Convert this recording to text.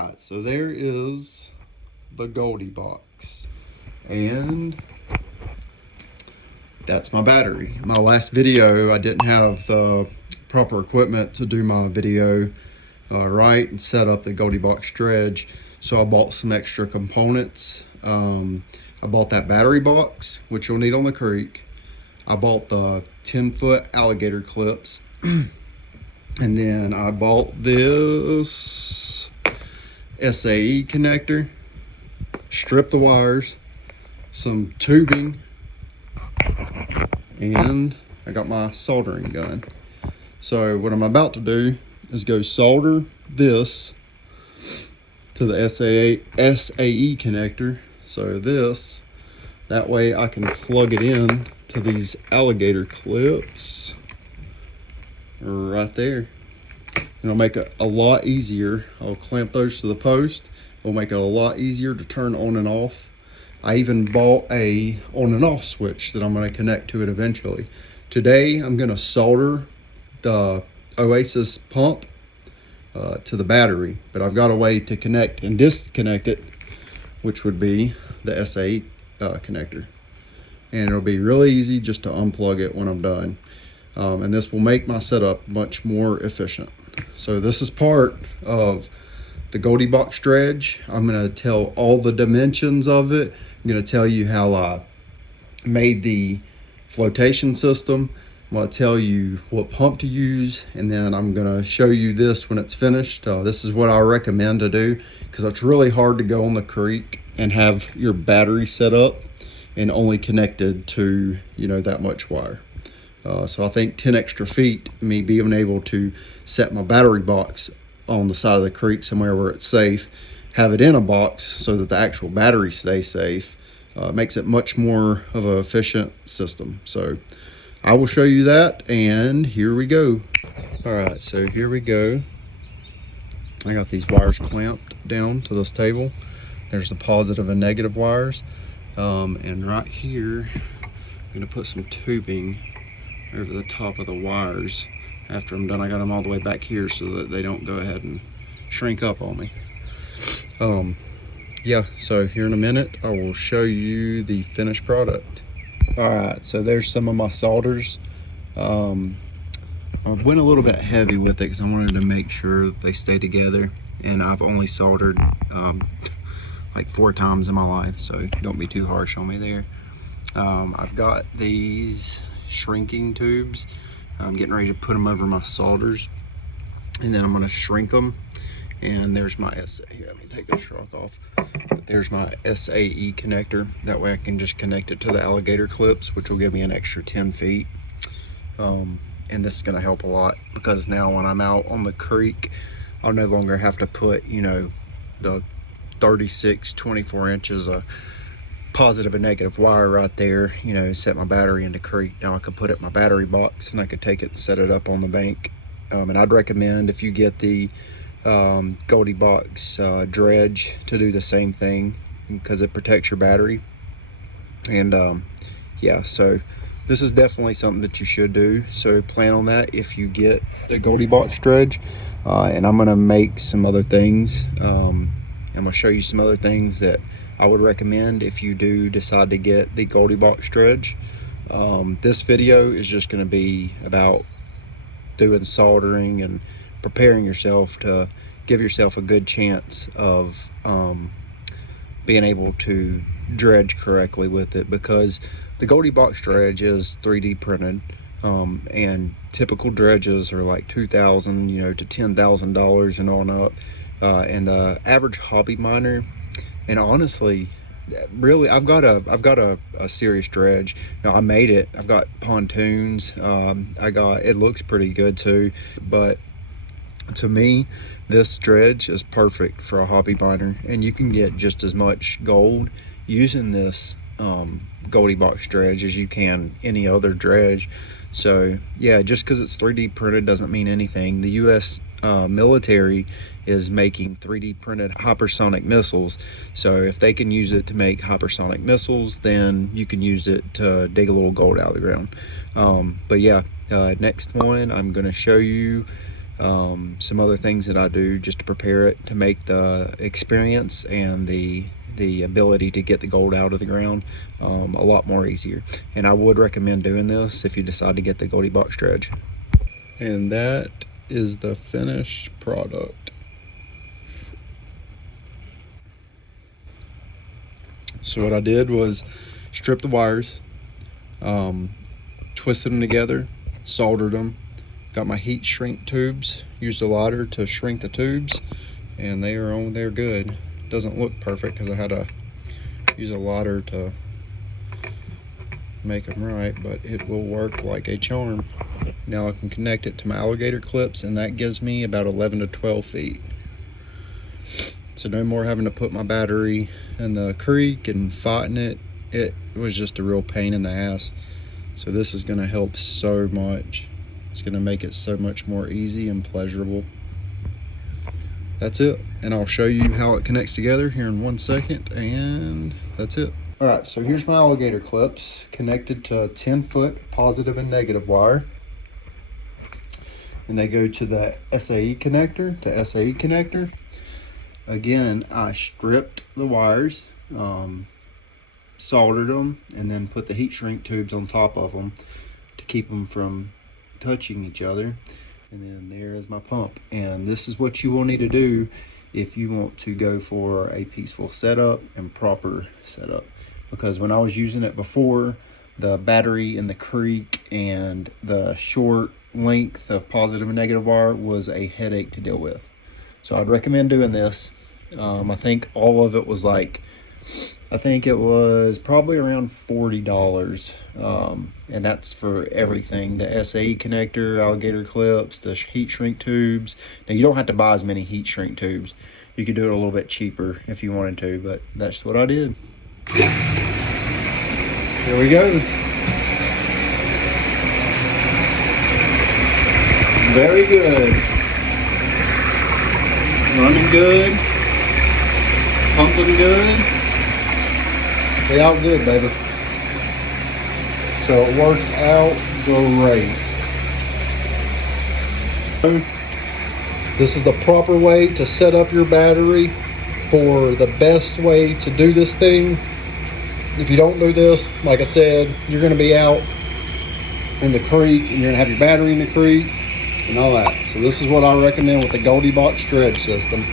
Alright, so there is the GoldiBox, and that's my battery. My last video, I didn't have the proper equipment to do my video right and set up the GoldiBox Dredge, so I bought some extra components. I bought that battery box, which you'll need on the creek. I bought the 10-foot alligator clips, and then I bought this SAE connector, stripped the wires, some tubing, and I got my soldering gun. So what I'm about to do is go solder this to the SAE connector. So that way I can plug it in to these alligator clips right there. It'll make it a lot easier. I'll clamp those to the post. It'll make it a lot easier to turn on and off. I even bought a on and off switch that I'm going to connect to it eventually. Today I'm going to solder the Oasis pump to the battery, but I've got a way to connect and disconnect it, which would be the SAE connector. And it'll be really easy just to unplug it when I'm done. And this will make my setup much more efficient. So this is part of the GoldiBox Dredge. I'm going to tell all the dimensions of it. I'm going to tell you how I made the flotation system. I'm going to tell you what pump to use, and then I'm going to show you this when it's finished. This is what I recommend to do, because it's really hard to go on the creek and have your battery set up and only connected to, you know, that much wire. So I think 10 extra feet, me being able to set my battery box on the side of the creek somewhere where it's safe, have it in a box so that the actual battery stays safe, makes it much more of an efficient system. So I will show you that, and here we go. Alright, so here we go. I got these wires clamped down to this table. There's the positive and negative wires. And right here, I'm going to put some tubing over the top of the wires. After I'm done, I got them all the way back here so that they don't go ahead and shrink up on me. Yeah, so here in a minute I will show you the finished product. Alright, so there's some of my solders. I went a little bit heavy with it because I wanted to make sure they stay together, and I've only soldered like 4 times in my life, so don't be too harsh on me there. I've got these shrinking tubes. I'm getting ready to put them over my solders, and then I'm going to shrink them. And there's my here, let me take this rock off. But there's my SAE connector. That way I can just connect it to the alligator clips, which will give me an extra 10 feet. And this is going to help a lot, because now when I'm out on the creek, I'll no longer have to put, you know, the 24 inches of positive and negative wire right there, you know, set my battery into creek. Now I could put it in my battery box, and I could take it and set it up on the bank. And I'd recommend, if you get the GoldiBox Dredge, to do the same thing, because it protects your battery. And yeah, so this is definitely something that you should do, so plan on that if you get the GoldiBox Dredge. And I'm gonna make some other things. I'm gonna show you some other things that I would recommend if you do decide to get the GoldiBox Dredge. This video is just going to be about doing soldering and preparing yourself to give yourself a good chance of being able to dredge correctly with it, because the GoldiBox Dredge is 3D printed, and typical dredges are like $2,000, you know, to $10,000 and on up. And the average hobby miner, and honestly, really, I've got a serious dredge. Now, I made it. I've got pontoons. It looks pretty good too. But to me, this dredge is perfect for a hobby miner, and you can get just as much gold using this GoldiBox Dredge as you can any other dredge. So yeah, just because it's 3D printed doesn't mean anything. The U.S. military is making 3D printed hypersonic missiles, so if they can use it to make hypersonic missiles, then you can use it to dig a little gold out of the ground. But yeah, next one I'm going to show you some other things that I do just to prepare it to make the experience and the ability to get the gold out of the ground a lot more easier. And I would recommend doing this if you decide to get the GoldiBox dredge. And that is the finished product. So what I did was strip the wires, twisted them together, soldered them, got my heat shrink tubes, used a lighter to shrink the tubes, and they are on there good. Doesn't look perfect because I had to use a lighter to make them right, but it will work like a charm. Now I can connect it to my alligator clips, and that gives me about 11 to 12 feet. So no more having to put my battery in the creek and fighting it. It was just a real pain in the ass. So this is going to help so much. It's going to make it so much more easy and pleasurable. That's it, and I'll show you how it connects together here in 1 second, and that's it. Alright, so here's my alligator clips connected to a 10-foot positive and negative wire, and they go to the SAE connector. Again, I stripped the wires, soldered them, and then put the heat shrink tubes on top of them to keep them from touching each other. And then there is my pump, and this is what you will need to do if you want to go for a peaceful setup and proper setup, because when I was using it before, the battery in the creek and the short length of positive and negative wire was a headache to deal with. So I'd recommend doing this. I think all of it was like, I think it was probably around $40, and that's for everything: the SAE connector, alligator clips, the heat shrink tubes. Now you don't have to buy as many heat shrink tubes. You could do it a little bit cheaper if you wanted to, but that's what I did. Here we go. Very good. Running good. Pumping good. They out good, baby. So it worked out great. This is the proper way to set up your battery for the best way to do this thing. If you don't do this, like I said, you're going to be out in the creek, and you're going to have your battery in the creek and all that. So this is what I recommend with the GoldiBox dredge system.